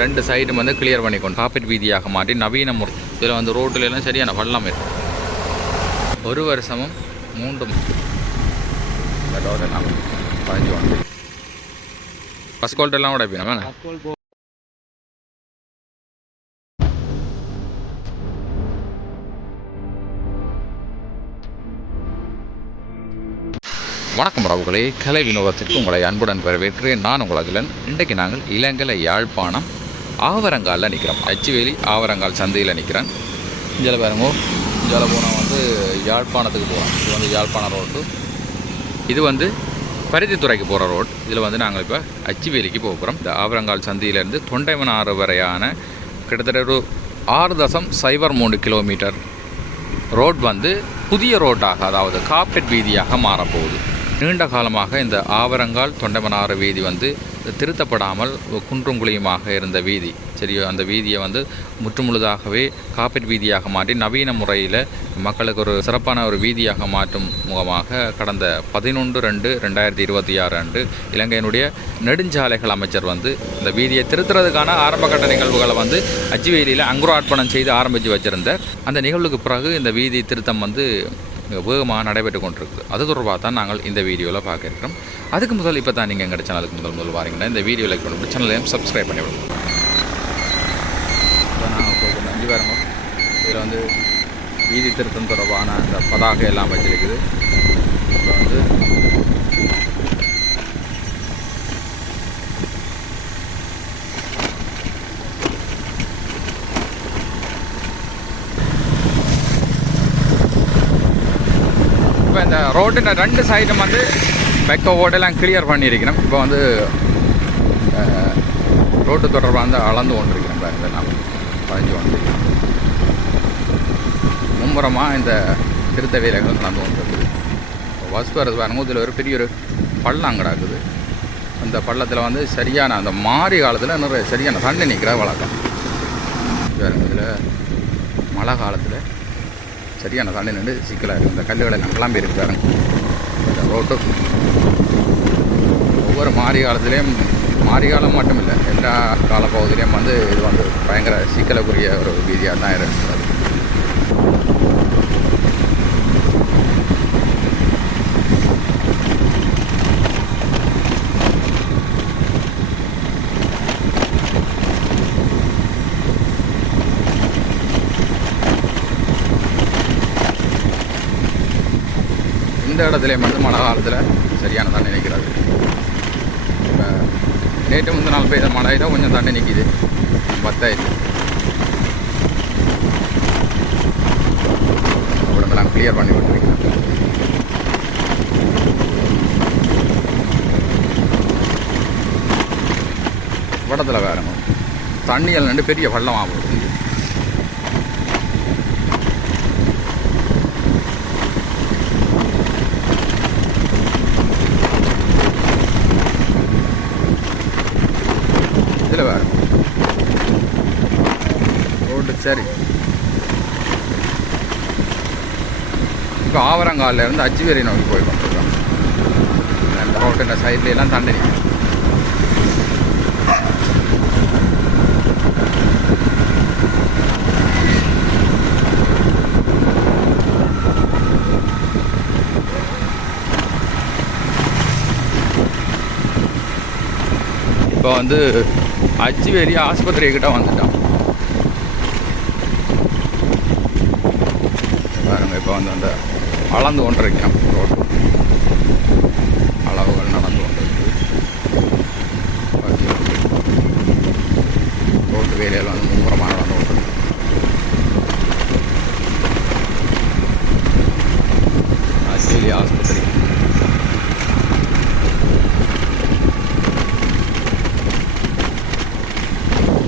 ரெண்டு சைடும் வந்து கிளியர் பண்ணிக்கொண்டு காப்பீட் வீதியாக மாற்றி நவீன முறை இதில் வந்து ரோட்டில் எல்லாம் சரியான பள்ளம் இருக்கும். 1 வருஷமும் 3 எல்லாம் 15 வந்து பஸ் கோல்ட்டெல்லாம் உடைப்பினா வணக்கம் ராவுகளே, கலை வினோதத்திற்கு உங்களை அன்புடன் வரவேற்கிறேன். நான் உங்கள் அகிலன். இன்றைக்கு நாங்கள் இலங்கை யாழ்ப்பாணம் ஆவரங்காலில் நிற்கிறோம். அச்சுவேலி ஆவரங்கால் சந்தையில் நிற்கிறேன். இதில் பாருங்க, இதில் போனால் வந்து யாழ்ப்பாணத்துக்கு போகிறோம். இது வந்து யாழ்ப்பாண ரோடு. இது வந்து பருத்தித்துறைக்கு போகிற ரோடு. இதில் வந்து நாங்கள் இப்போ அச்சுவேலிக்கு போக போகிறோம். இந்த ஆவரங்கால் சந்தையிலேருந்து தொண்டைமனாறு வரையான கிட்டத்தட்ட ஒரு 6.03 கிலோமீட்டர் ரோட் வந்து புதிய ரோட்டாக, அதாவது காப்பெட் வீதியாக மாறப்போகுது. நீண்ட காலமாக இந்த ஆவரங்கால் தொண்டைமனாறு வீதி வந்து திருத்தப்படாமல் குன்றும் குழியுமாக இருந்த வீதி. சரியோ, அந்த வீதியை வந்து முற்றுமுழுதாகவே காப்பெட் வீதியாக மாற்றி நவீன முறையில் மக்களுக்கு ஒரு சிறப்பான ஒரு வீதியாக மாற்றும் முகமாக கடந்த 11/2/2026 அன்று இலங்கையினுடைய நெடுஞ்சாலைகள் அமைச்சர் வந்து இந்த வீதியை திருத்துறதுக்கான ஆரம்பகட்ட நிகழ்வுகளை வந்து அச்சுவேலியில் அங்குரார்ப்பணம் செய்து ஆரம்பித்து வச்சிருந்தார். அந்த நிகழ்வுக்கு பிறகு இந்த வீதி திருத்தம் வந்து வேகமாக நடைபெற்று கொண்டிருக்குது. அது தொடர்பாக தான் நாங்கள் இந்த வீடியோவில் பார்க்க இருக்கிறோம். அதுக்கு முதல் இப்போ தான் நீங்கள் எங்கள் சேனலுக்கு முதல் வாரீங்கன்னா இந்த வீடியோ லைக் பண்ணி சேனலையும் சப்ஸ்கிரைப் பண்ணிவிடுவோம். இப்போ நாங்கள் போகணும் 5 வாரமோ இதில் வந்து வீதி திருத்தம் தொடர்பான அந்த பதாகை எல்லாம் வச்சிருக்குது. இப்போ வந்து இப்போ இந்த ரோட்டின் 2 சைடும் வந்து பெக்கோ ஓடெல்லாம் கிளியர் பண்ணியிருக்கிறோம். இப்போ வந்து ரோட்டு தொடர்பாக வந்து அளந்து கொண்டிருக்கிறோம். பாருங்க, நான் 15 வந்துருக்கிறோம். மும்முரமாக இந்த திருத்த வேலைகள் நடந்து கொண்டிருக்குது. பஸ் வரது பாருங்க, இதில் ஒரு பெரிய ஒரு பள்ளம் கிடக்குது. அந்த பள்ளத்தில் வந்து சரியான அந்த மாறி காலத்தில் நிறைய சரியான தண்ணி நிற்கிற வழக்கம். பாருங்க, இதில் மழை காலத்தில் சரியான தண்ணி நின்று சிக்கலாக இருக்குது. இந்த கல்லுகளை நான் கிளம்பி இருக்கிறாங்க. இந்த ரோட்டு ஒவ்வொரு மாறி காலத்துலேயும், மாறி காலம் மட்டும் இல்லை, எல்லா காலப்பகுதியிலையும் வந்து இது வந்து பயங்கர சிக்கலுக்குரிய ஒரு வீதியாக தான் இருக்கிறது. இந்த இடத்துல வந்து மழை காலத்தில் சரியான தண்ணி நிற்கிறது. இப்போ நேற்று முந்தின நாள் பெய்த மழை தான் கொஞ்சம் தண்ணி நிற்கிது. 10 உடம்பெல்லாம் கிளியர் பண்ணி விட்டுருக்கேன். வடத்தில் வேறங்க தண்ணியல் நின்று பெரிய பள்ளமாக போகுது. இதில் வேறு ரோடு சரி. இப்போ ஆவரங்காலில் இருந்து அச்சுவேலி நோக்கி போய் கொண்டிருக்கோம். அந்த ரோட்டின் சைட்லாம் தண்ணி நிற்கும். இப்போ வந்து அச்சுவேலி ஆஸ்பத்திரிக்கிட்ட வந்துட்டோம். பாருங்கள், இப்போ வந்து அந்த அளந்து கொண்டிருக்கிறோம். ரோடு அளவுகள் நடந்து கொண்டிருக்கு. ரோட்டு வேலையில் வந்து மும்முரமாக நடந்து கொண்டிருக்கு. அச்சுவேலி ஆஸ்பத்திரி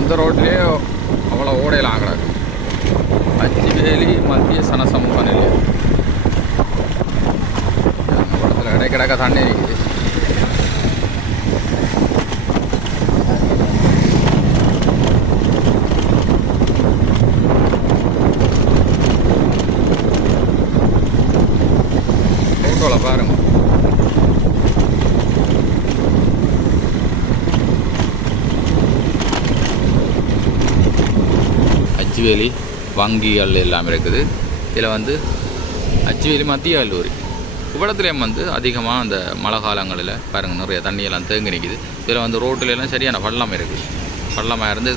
இந்த ரோட்லேயே அவ்வளோ ஓடையெல்லாம் ஆகிறாங்க. அச்சுவேலி மத்திய சன சமூக நிலையம் படத்தில் இடைக்கிடக்க தண்ணி இருக்குது. ஃபோட்டோவில் பாருங்க, அச்சுவேலி வங்கிகள் எல்லாம் இருக்குது. இதில் வந்து அச்சுவேலி மத்திய கல்லூரி இவ்விடத்துலேயும் வந்து அதிகமாக அந்த மழை காலங்களில் பாருங்கள் நிறைய தண்ணியெல்லாம் தேங்கி நிற்கிது. இதில் வந்து ரோட்டிலெல்லாம் சரியான பள்ளம் இருக்குது. பள்ளமாக இருந்து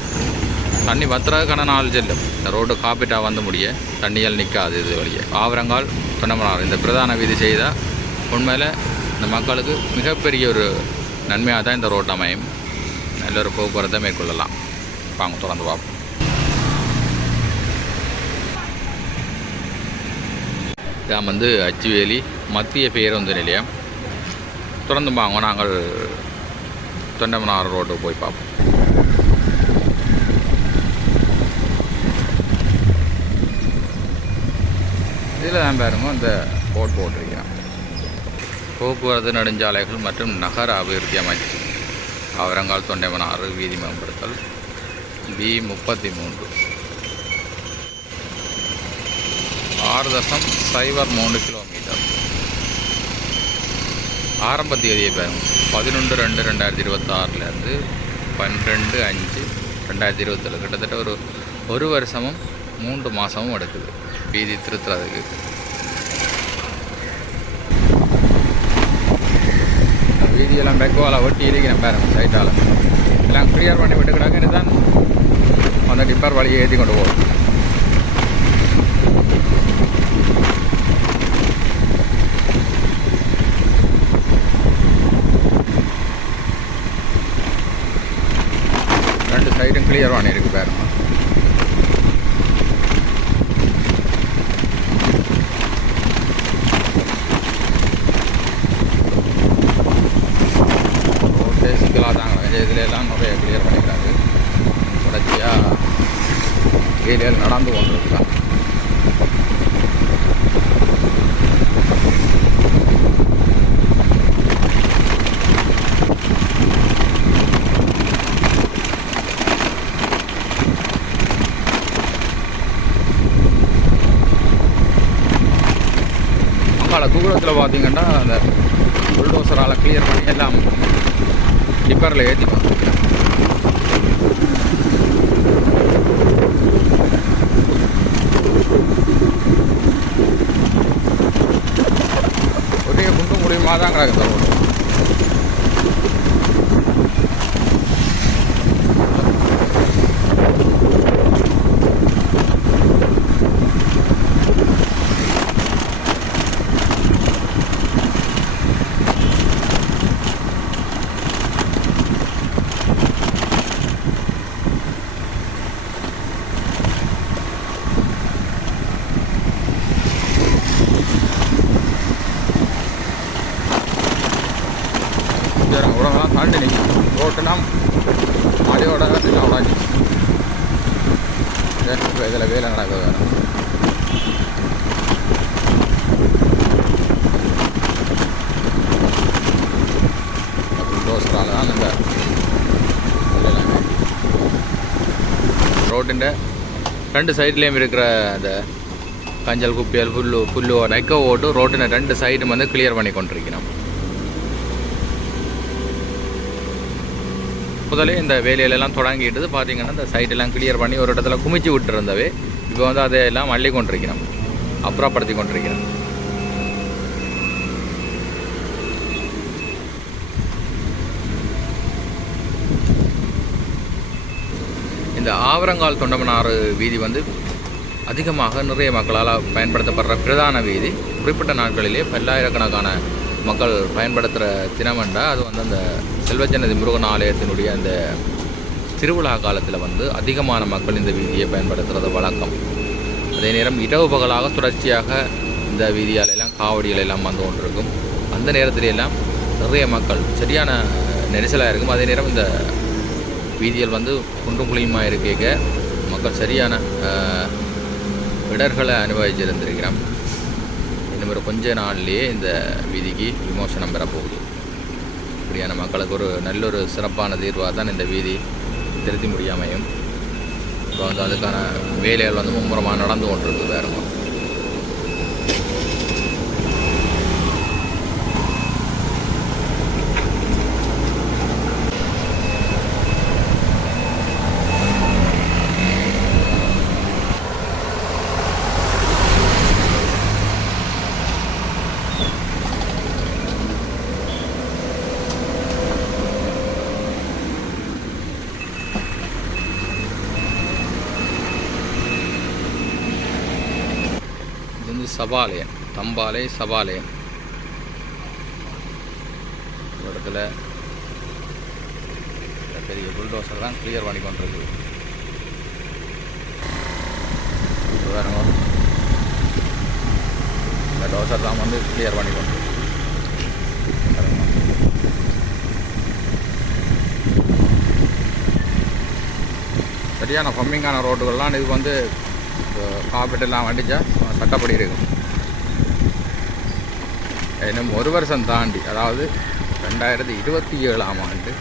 தண்ணி பத்திரக்கான நாள் செல்லும். இந்த ரோடு காப்பீட்டாக வந்து முடிய தண்ணியால் நிற்காது. இது வழியே ஆவரங்கால் தொண்டமனார் இந்த பிரதான வீதி செய்தால் உண்மையில் இந்த மக்களுக்கு மிகப்பெரிய ஒரு நன்மையாக தான் இந்த ரோட்டு அமையும். நல்ல ஒரு போக்குவரத்தை மேற்கொள்ளலாம். வாங்க தொடர்ந்து பார்ப்போம். இதான் வந்து அச்சுவேலி மத்திய பேருந்து நிலையம். தொடர்ந்து வாங்க நாங்கள் தொண்டமனார் ரோட்டுக்கு போய் பார்ப்போம். இதில் தான் பாருங்க இந்த போட் போட்டிருக்கிறோம். போக்குவரத்து நெடுஞ்சாலைகள் மற்றும் நகர அபிவிருத்தி அமைச்சு ஆவரங்கால் தொண்டமனார் வீதி மேம்படுத்தல் B33 6.03 கிலோமீட்டர். ஆரம்ப தேதியை பாருங்கள் 11/2/2026 12/5/2027 கிட்டத்தட்ட ஒரு வருஷமும் 3 மாதமும் எடுக்குது வீதி திருத்துறதுக்கு. வீதியெல்லாம் பெக்கோவால் ஒட்டி இருக்கிறேன் பாருங்கள். சைட்டால் எல்லாம் கிளியர் பண்ணி விட்டுக்கிட்டாங்க. தான் அந்த டிப்பர் வழியை ஏற்றி கொண்டு போகும். ரெண்டு சைடும் கிளியர் பண்ணி இருக்கு பாருங்க. சிக்கலாக தாங்க இதில் எல்லாம் நிறைய கிளியர் பண்ணிக்கிறாங்க. தொடர்ச்சியாக ஏரியாவில் நடந்து கொண்டு இருக்கலாம். அங்கால தூரத்தில் பார்த்தீங்கன்னா அந்த புல்டோசரால் கிளியர் பண்ணி எல்லாம் டிப்பரில் ஏற்றி வந்துருக்கிறேன். ஒரே குண்டு முடியுமா தான் கிடக்கு ரோடு. உடனெல்லாம் தாண்டி நிற்கும். ரோட்டெல்லாம் மழையோட எல்லாம் உடஞ்சிச்சு. இதில் வேலை நடக்குது வேறு. புல்டோசரால் தான் இந்த ரோட்டின் ரெண்டு சைட்லேயும் இருக்கிற அந்த கஞ்சல் குப்பியல் புல்லு நெக்க ஓட்டு ரோட்டின் ரெண்டு சைடும் வந்து கிளியர் பண்ணி கொண்டிருக்கிறோம். முதலே இந்த வேலையிலெல்லாம் தொடங்கிட்டு பார்த்தீங்கன்னா இந்த சைட்டெல்லாம் கிளியர் பண்ணி ஒரு இடத்துல குமிச்சு விட்டுருந்தவே இப்போ வந்து அதையெல்லாம் அள்ளி கொண்டிருக்கிறோம், அப்புறப்படுத்தி கொண்டிருக்கிறோம். இந்த ஆவரங்கால் தொண்டமனார் வீதி வந்து அதிகமாக நிறைய மக்களால் பயன்படுத்தப்படுற பிரதான வீதி. குறிப்பிட்ட நாட்களிலே பல்லாயிரக்கணக்கான மக்கள் பயன்படுத்துகிற தினமண்டா அது வந்து அந்த செல்வஜன்னதி முருகன் ஆலயத்தினுடைய அந்த திருவிழா காலத்தில் வந்து அதிகமான மக்கள் இந்த வீதியை பயன்படுத்துகிறது வழக்கம். அதே நேரம் இரவு பகலாக தொடர்ச்சியாக இந்த வீதியாலெல்லாம் காவடிகள் எல்லாம் வந்து கொண்டிருக்கும். அந்த நேரத்தில எல்லாம் நிறைய மக்கள் சரியான நெரிசலாக இருக்கும். அதே நேரம் இந்த வீதியில் வந்து குண்டும் குழியுமாக இருக்க மக்கள் சரியான இடர்களை அனுபவிச்சிருந்திருக்கிறோம். இன்னும் ஒரு கொஞ்ச நாள்லேயே இந்த வீதிக்கு விமோசனம் பெறப்போகுது. இப்படியான மக்களுக்கு ஒரு நல்ல ஒரு சிறப்பான தீர்வாக தான் இந்த வீதி திருத்தி முடியாமையும். இப்போ வந்து அதுக்கான வேலைகள் வந்து மும்முரமாக நடந்து கொண்டிருக்கு. வேறுங்க சபாலயன், தம்பாலை சபாலயன். இந்த இடத்துல பெரிய புல்டோசர் தான் கிளியர் பண்ணி கொண்டிருக்கு. பாருங்க, இந்த டோசர் தான் வந்து கிளியர் பண்ணி கொண்டிருக்கு. சரியான பம்மிங்கான ரோடுகள்லாம் இது வந்து காப்பீட்டெல்லாம் வண்டிச்சா சட்டப்படி இருக்கும். இன்னும் ஒரு வருஷம் தாண்டி, அதாவது 2027ஆம் ஆண்டு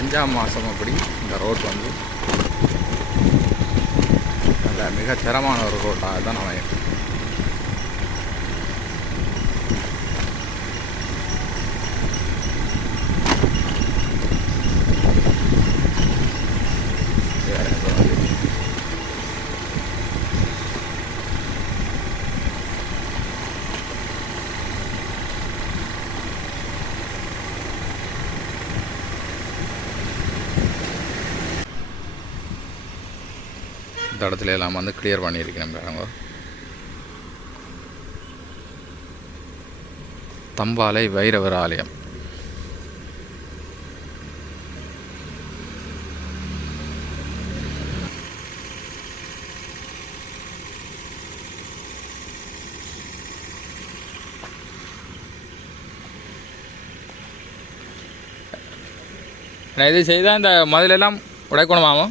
5ஆம் மாதம் அப்படி இந்த ரோட் வந்து நல்ல மிக தரமான ஒரு ரோட்டாக தான் அமையும். இந்த இடத்துல எல்லாம் வந்து கிளியர் பண்ணியிருக்கிறேன் பாருங்க. தம்பாலை வைரவர் ஆலயம். இது செய்தால் இந்த மதிலெல்லாம் உடைக்கணுமாமோ?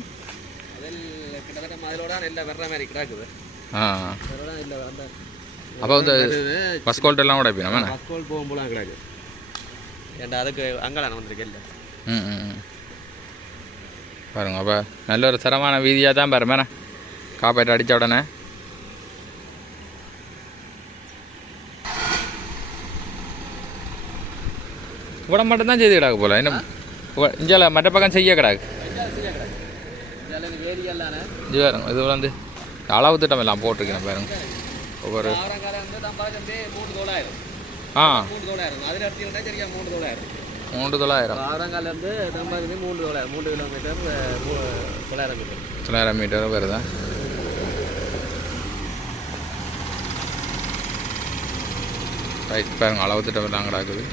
அப்போ வந்து பஸ் கோல்ட் எல்லாம் உடைப்பினா பஸ் கோல்ட் போகும்போது கிடக்கு. ஏன்டா அதுக்கு அங்கெல்லாம் வந்துருக்கு இல்லை. பாருங்க, அப்போ நல்ல ஒரு தரமான வீதியாக தான் பாரு மேலே காப்பீட்டு அடித்த உடனே. இவ்வளோ மட்டும்தான் செய்து கிடாக்கு போல, இன்னும் இஞ்சால மற்ற பக்கம் செய்ய கிடாக்கு. இது பாருங்க, இது வந்து அளவு திட்டம் எல்லாம் போட்டிருக்கேன் பாருங்க. ஒவ்வொரு 3,000 மீட்டர் வருதா? ரைட், பாருங்க அளவு திட்டம் எல்லாம் கிடக்குது.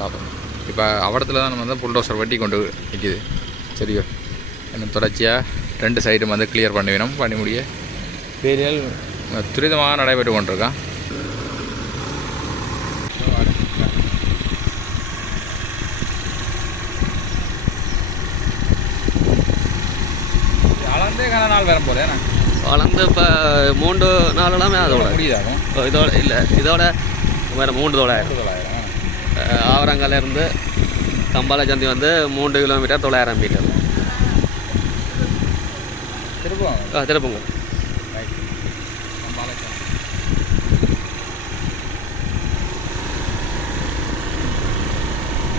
பார்ப்போம். இப்போ அவடத்தில் தான் நம்ம வந்து புல்டோசர் வெட்டி கொண்டு நிற்கிது. சரியோ, இன்னும் தொடர்ச்சியாக 2 சைடும் வந்து கிளியர் பண்ணி வேணும். பண்ணி முடிய வேலைகள் துரிதமாக நடைபெற்று கொண்டிருக்கான். வளர்ந்தே கன நாள் வரும் போல வளர்ந்து இப்போ 3 நாளெல்லாமே அதோட முடியுதாகும். இதோட இல்லை, இதோட வேறு 3,000 ஆவரங்காலேருந்து தம்பாலை சந்தி வந்து 3 கிலோமீட்டர் 900 மீட்டர். திருப்பங்க